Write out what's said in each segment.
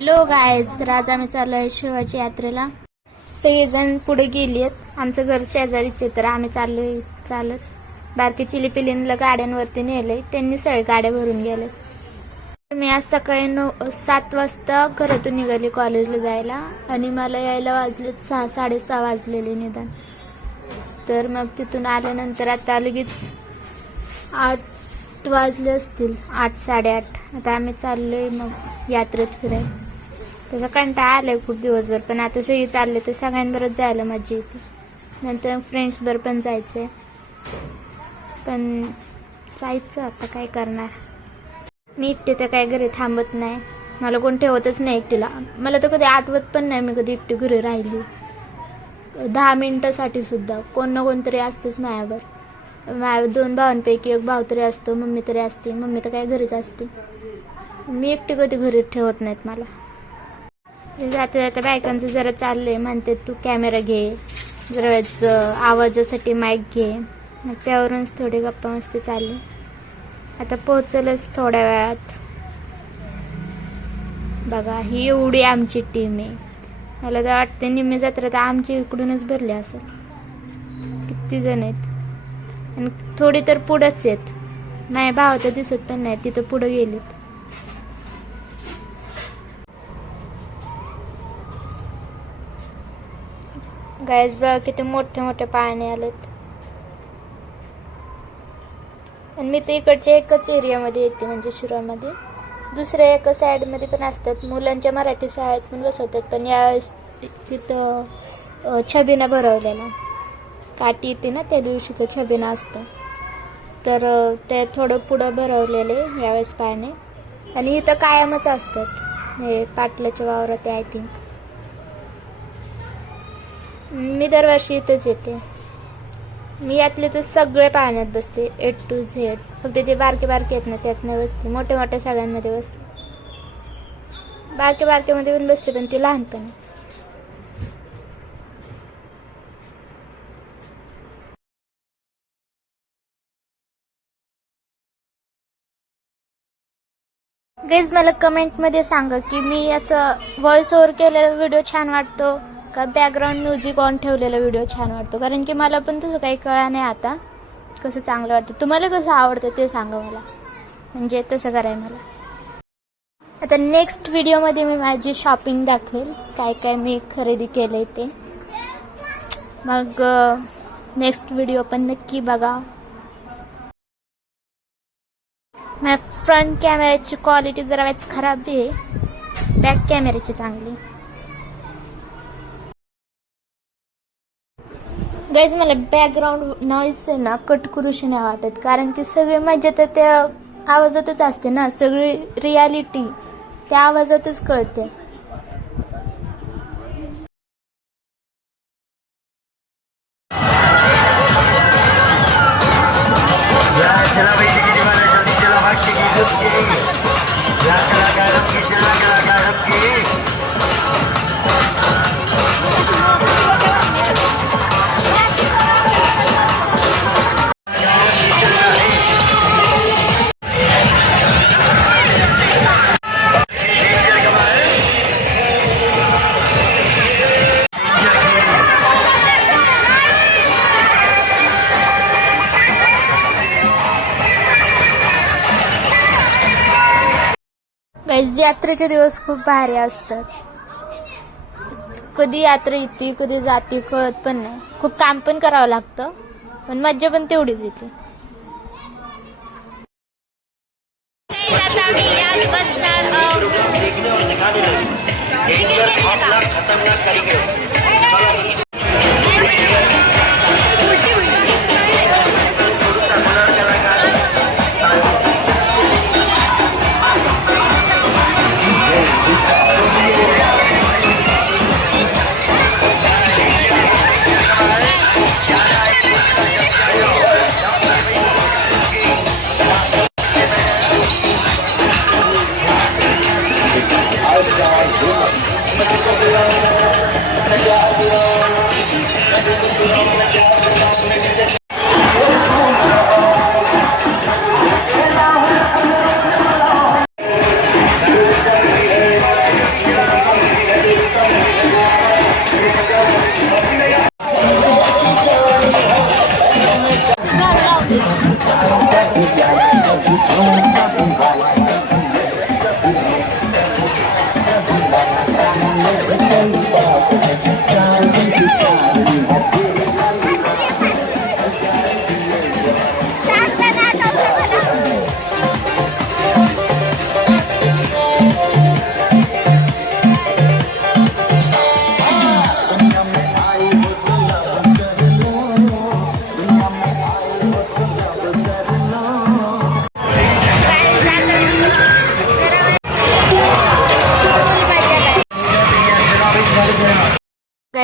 Hello guys, तर आज आम्ही चाललो आहे शिवाची यात्रेला. सगळेजण पुढे गेली आहेत. आमचं घर शेजारीचे, तर आम्ही चाललोय चालत. बारकी चिली पिलींना गाड्यांवरती नेलंय, त्यांनी सगळे गाड्या भरून गेले. मी आज सकाळी 7 वाजता घरातून निघाली कॉलेजला जायला, आणि मला यायला वाजले 6-6:30 वाजलेले निदान. तर मग तिथून आल्यानंतर आता लगेच 8 वाजले असतील, 8-8:30. आता आम्ही चाललोय मग यात्रेत फिराय. त्याचा कंटाळा आलाय खूप दिवसभर, पण आता सगळी चालले तर सगळ्यांबरोबर जायला मजा येते. नंतर फ्रेंड्स बरोबर पण जायचंय, पण जायचं आता काय करणार. मी एकटी तर काय घरी थांबत नाही, मला कोण ठेवतच नाही एकटीला. मला तर कधी आठवत पण नाही मी कधी एकटी घरी राहिली 10 मिनिटासाठी सुद्धा. कोण ना कोणतरी असतंच माझ्यावर. माझ्या 2 भावांपैकी एक भाऊ तरी असतो, मम्मी तरी असते. मम्मी तर काय घरीच असते. मी एकटी कधी घरी ठेवत नाहीत मला. जाता जाता बायकांचं जरा चाललंय, म्हणते तू कॅमेरा घे, जरा आवाजासाठी माईक घे. मग त्यावरूनच थोडी गप्पा मस्ती चालली. आता पोहोचलच थोड्या वेळात. बघा, ही एवढी आमची टीम आहे. मला तर वाटतं निम्मी जत्रा तर आमची इकडूनच भरली असेल. किती जण आहेत, आणि थोडी तर पुढंच आहेत. नाही भाव तर दिसत पण नाही, तिथं पुढं गेलीत. गायस बघा किती मोठे मोठे पाळणे आलेत. आणि मी तर इकडच्या एकच एरियामध्ये येते, म्हणजे शिरोळमध्ये. दुसऱ्या एका साईडमध्ये पण असतात, मुलांच्या मराठी शाळेत पण बसवतात. पण यावेळेस तिथं छबिना भरवलेला, काठी येते ना त्या दिवशीचा छबिना असतो, तर ते थोडं पुढं भरवलेले यावेळेस पाळणे. आणि इथं कायमच असतात हे पाटलाच्या वावरात आय थिंक. मी दरवर्षी इथंच येते. मी यातले तर सगळे पाळण्यात बसते, A to Z. फक्त जे बारके बारके आहेत ना त्यात नाही बसते, मोठे मोठ्या सगळ्यांमध्ये बसते. बारके बारकेमध्ये पण बसते, पण ती लहानपणी. गाईज मला कमेंटमध्ये सांगा की मी असं व्हॉइस ओव्हर केलेला व्हिडिओ छान वाटतो का बॅकग्राऊंड म्युझिक ऑन ठेवलेला व्हिडिओ छान वाटतो. कारण की मला पण तसं काही कळलं नाही आता कसं चांगलं वाटतं. तुम्हाला कसं आवडतं ते सांगा मला, म्हणजे तसं करायला मला. आता नेक्स्ट व्हिडिओमध्ये मी माझी शॉपिंग दाखवेल, काय काय मी खरेदी केलंय ते. मग नेक्स्ट व्हिडिओ पण नक्की बघा. माझ्या फ्रंट कॅमेऱ्याची क्वालिटी जरा वेळेस खराब आहे, बॅक कॅमेऱ्याची चांगली. गाईज मला बॅकग्राऊंड नॉईज आहे ना कट करूशी नाही वाटत, कारण की सगळी मजा तर त्या आवाजातच असते ना. सगळी रियालिटी त्या आवाजातच कळते. गाईज यात्रेचे दिवस खूप भारी असतात. कधी यात्रा येते कधी जाते कळत पण नाही. खूप काम पण करावं लागतं, पण मज्जा पण तेवढीच येते.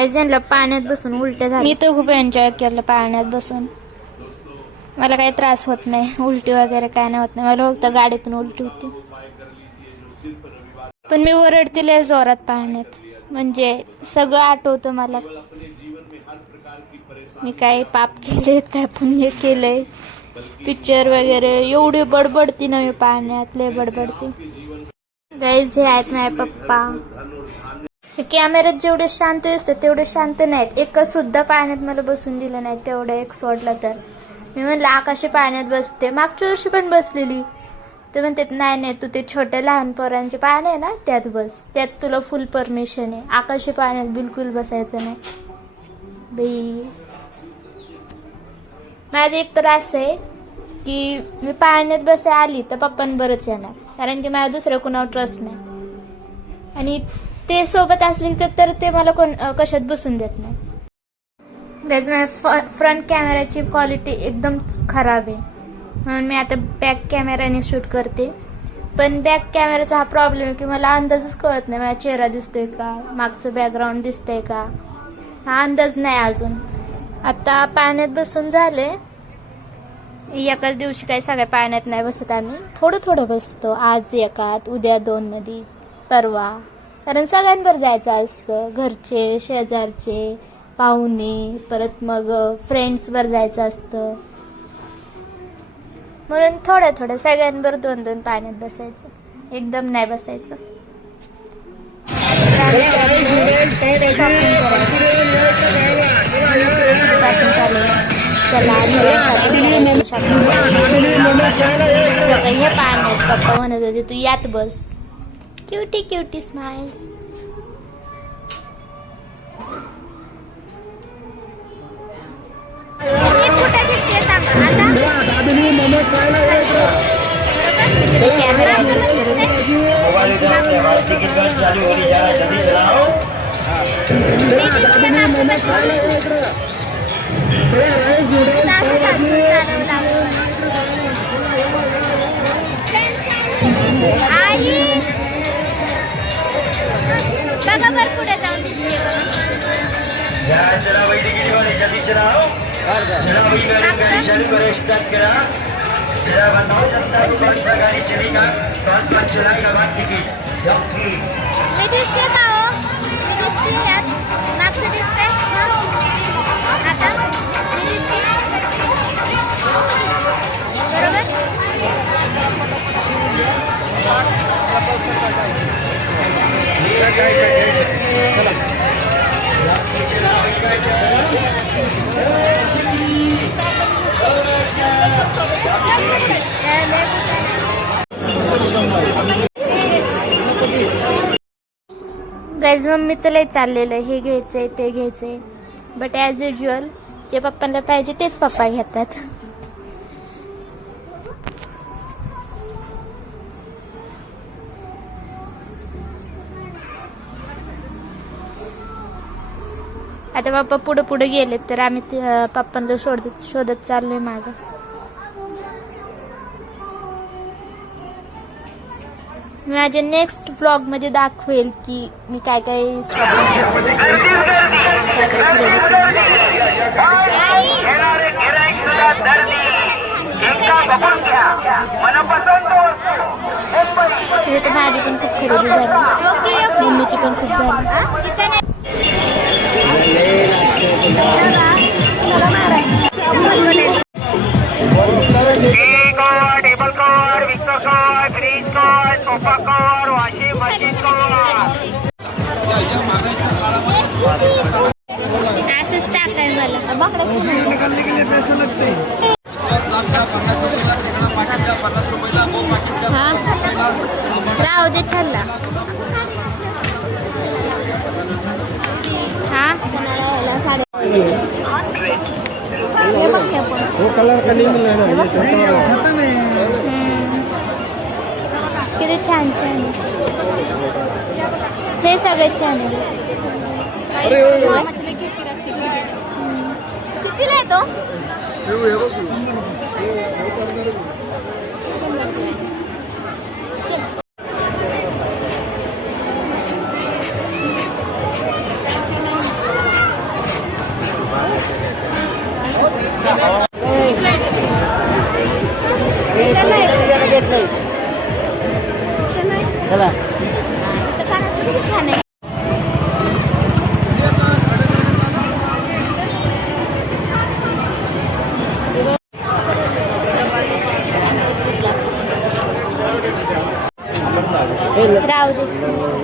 गाईजनला पाण्यात बसून उलट्या झाल्या. मी तर खूप एन्जॉय केलं पाण्यात बसून. मला काही त्रास होत नाही, उलटी वगैरे काय नाही होत नाही. मला फक्त गाडीतून उलटी होती. पण मी ओरडते लय जोरात पाण्यात, म्हणजे सगळं आठवतं मला. मी काय पाप केलेत, काय पुण्य केलंय, पिक्चर वगैरे एवढी बडबडती ना मी पाण्यात, लय बडबडती. गाईज हे आहेत माझे पप्पा. कॅमेऱ्यात जेवढे शांत दिसतात तेवढे शांत नाहीत. एक सुद्धा पाण्यात मला बसून दिलं नाही, तेवढं एक सोडलं तर. मी म्हणलं आकाशी पाण्यात बसते, मागच्या वर्षी पण बसलेली. ते म्हणतात नाही तू ते छोट्या लहान पोरांचे पाणी आहे ना त्यात बस, त्यात तुला फुल परमिशन आहे. आकाशी पाण्यात बिलकुल बसायचं नाही बाई. माझं एक तर असं आहे की मी पाण्यात बसाय आली तर पप्पांबरच येणार, कारण की माझ्या दुसऱ्या कुणावर ट्रस्ट नाही. आणि ते सोबत असले तर ते मला कशात बसून देत नाही. त्याच माझ्या फ्रंट कॅमेराची क्वालिटी एकदम खराब आहे, म्हणून मी आता बॅक कॅमेराने शूट करते. पण बॅक कॅमेराचा हा प्रॉब्लेम आहे की मला अंदाजच कळत नाही माझा चेहरा दिसतोय का, मागचं बॅकग्राऊंड दिसतंय का, हा अंदाज नाही अजून. आता पाण्यात बसून झाले. एकाच दिवशी काही सगळ्या पाण्यात नाही बसत आम्ही, थोडं थोडं बसतो. आज एकात, उद्या 2 नदी, परवा. कारण सगळ्यांवर जायचं असतं, घरचे, शेजारचे, पाहुणे, परत मग फ्रेंड्सवर जायचं असतं. म्हणून थोडं थोडं सगळ्यांवर 2-2 पाण्यात बसायचं, एकदम नाही बसायचं. हे पाण्यात पप्पा म्हणत होते तू यात बस. Cutie cutie smile. कुठे दिसते सांगा आता. कॅमेरा आई बघा बर पुढे जाऊन दिसते. मी दिसते का हो? मी दिसते यात मागचं दिसतंय आता. मी दिसते गाईज मम्मीचं लय चाललेलं, हे घ्यायचंय ते घ्यायचंय. बट ॲज युजल जे पप्पांना पाहिजे तेच पप्पा घेतात. आता पप्पा पुढे पुढे गेलेत तर आम्ही पप्पांना शोधत चाललोय मागं. मी माझ्या नेक्स्ट व्लॉग मध्ये दाखवेल की मी काय काय माझी पण खूप खरेदी झाली, मम्मीची पण खूप झाली. टेबल कवर, विक्टर cover, fridge cover, sofa cover, washing machine cover. असंच टाकाय मला राहू दे छल्ला. हा वो कलर का नहीं मिल रहा है. किती छान छान हे सगळे छान आहे. कितीला आहे तो?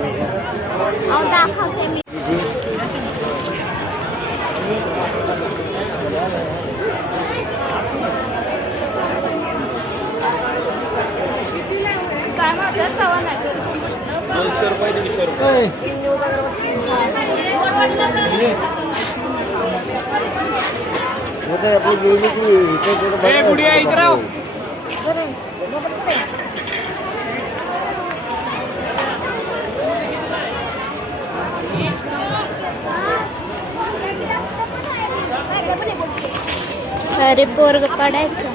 अहो दाखवते मी. काय म्हणतात तवा नाही. अरे पोरग पडायचं.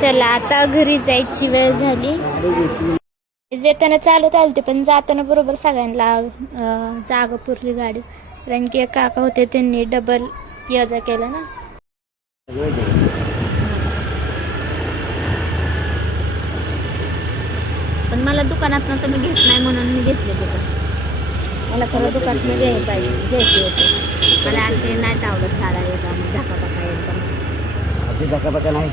चला आता घरी जायची वेळ झाली. येताना चालत आलते पण जाताना बरोबर सगळ्यांना जागा पुरली गाडी. कारण की एक काका होते त्यांनी डबल ये जा केला ना. पण मला दुकानात नव्हतं मी घेत नाही म्हणून मी घेतले दुकान. मला खरं दुकानात मी घ्यायला पाहिजे घ्यायचे होते. मला असे नाही आवडत चालायला धकापका एकदम. धकापका नाही.